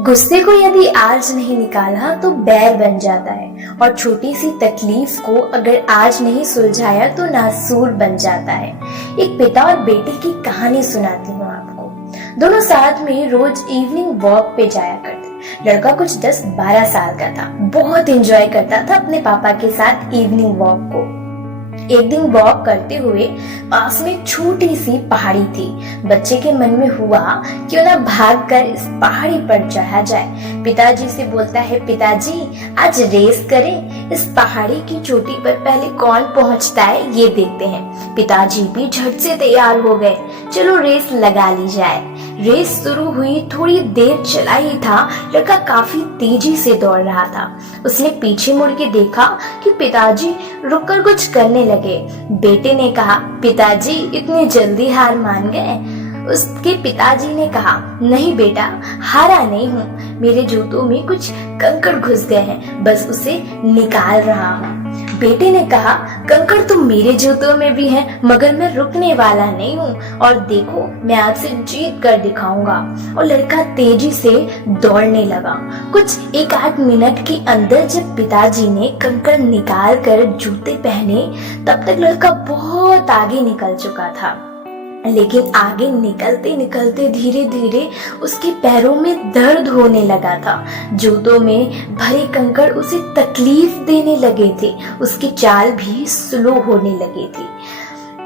गुस्से को यदि आज नहीं निकाला तो बैर बन जाता है, और छोटी सी तकलीफ को अगर आज नहीं सुलझाया तो नासूर बन जाता है। एक पिता और बेटी की कहानी सुनाती हूँ आपको। दोनों साथ में रोज इवनिंग वॉक पे जाया करते। लड़का कुछ 10-12 साल का था, बहुत एंजॉय करता था अपने पापा के साथ इवनिंग वॉक को। एक दिन वॉक करते हुए पास में छोटी सी पहाड़ी थी। बच्चे के मन में हुआ क्यों ना भागकर इस पहाड़ी पर चढ़ा जाए। पिताजी से बोलता है, पिताजी आज रेस करें, इस पहाड़ी की चोटी पर पहले कौन पहुंचता है ये देखते हैं। पिताजी भी झट से तैयार हो गए, चलो रेस लगा ली जाए। रेस शुरू हुई, थोड़ी देर चला ही था, लड़का काफी तेजी से दौड़ रहा था। उसने पीछे मुड़ के देखा कि पिताजी रुककर कुछ करने लगे। बेटे ने कहा, पिताजी इतनी जल्दी हार मान गए? उसके पिताजी ने कहा, नहीं बेटा, हारा नहीं हूँ, मेरे जूतों में कुछ कंकड़ घुस गए हैं, बस उसे निकाल रहा हूँ। बेटे ने कहा, कंकड़ तो मेरे जूतों में भी हैं, मगर मैं रुकने वाला नहीं हूँ, और देखो मैं आपसे जीत कर दिखाऊंगा। और लड़का तेजी से दौड़ने लगा। कुछ 1-8 मिनट के अंदर जब पिताजी ने कंकड़ निकाल कर जूते पहने, तब तक लड़का बहुत आगे निकल चुका था। लेकिन आगे निकलते निकलते धीरे धीरे उसके पैरों में दर्द होने लगा था। जूतों में भरे कंकड़ उसे तकलीफ देने लगे थे। उसकी चाल भी स्लो होने लगी थी।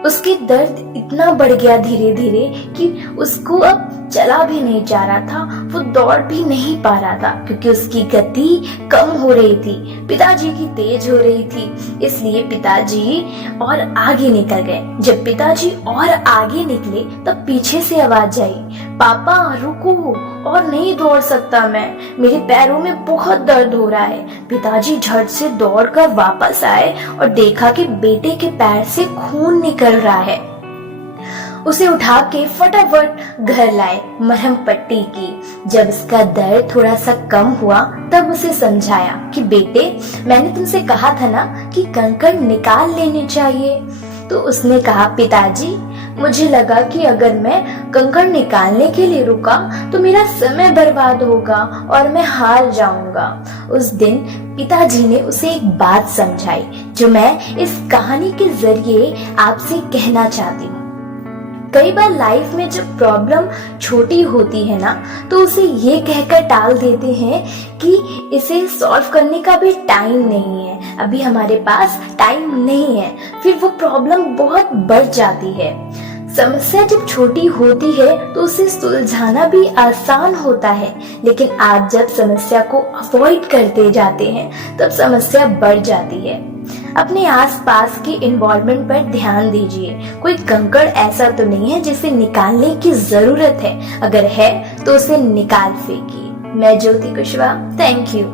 उसके दर्द इतना बढ़ गया धीरे धीरे कि उसको अब चला भी नहीं जा रहा था, वो दौड़ भी नहीं पा रहा था, क्योंकि उसकी गति कम हो रही थी, पिताजी की तेज हो रही थी। इसलिए पिताजी और आगे निकल गए। जब पिताजी और आगे निकले तब पीछे से आवाज आई, पापा रुको, और नहीं दौड़ सकता मैं, मेरे पैरों में बहुत दर्द हो रहा है। पिताजी झट से दौड़कर वापस आए और देखा कि बेटे के पैर से खून निकल रहा है। उसे उठा के फटाफट घर लाए, मरहम पट्टी की। जब इसका दर्द थोड़ा सा कम हुआ तब उसे समझाया कि बेटे, मैंने तुमसे कहा था ना कि कंकड़ निकाल लेने चाहिए। तो उसने कहा, पिताजी मुझे लगा कि अगर मैं कंकड़ निकालने के लिए रुका तो मेरा समय बर्बाद होगा और मैं हार जाऊंगा। उस दिन पिताजी ने उसे एक बात समझाई जो मैं इस कहानी के जरिए आपसे कहना चाहती हूँ। कई बार लाइफ में जब प्रॉब्लम छोटी होती है ना, तो उसे ये कहकर टाल देते हैं कि इसे सॉल्व करने का भी टाइम नहीं है, अभी हमारे पास टाइम नहीं है। फिर वो प्रॉब्लम बहुत बढ़ जाती है। समस्या जब छोटी होती है तो उसे सुलझाना भी आसान होता है, लेकिन आप जब समस्या को अवॉइड करते जाते हैं तब समस्या बढ़ जाती है। अपने आसपास के एनवायरनमेंट पर ध्यान दीजिए। कोई कंकड़ ऐसा तो नहीं है जिसे निकालने की जरूरत है, अगर है तो उसे निकाल फेंकिए। मैं ज्योति कुशवाहा, थैंक यू।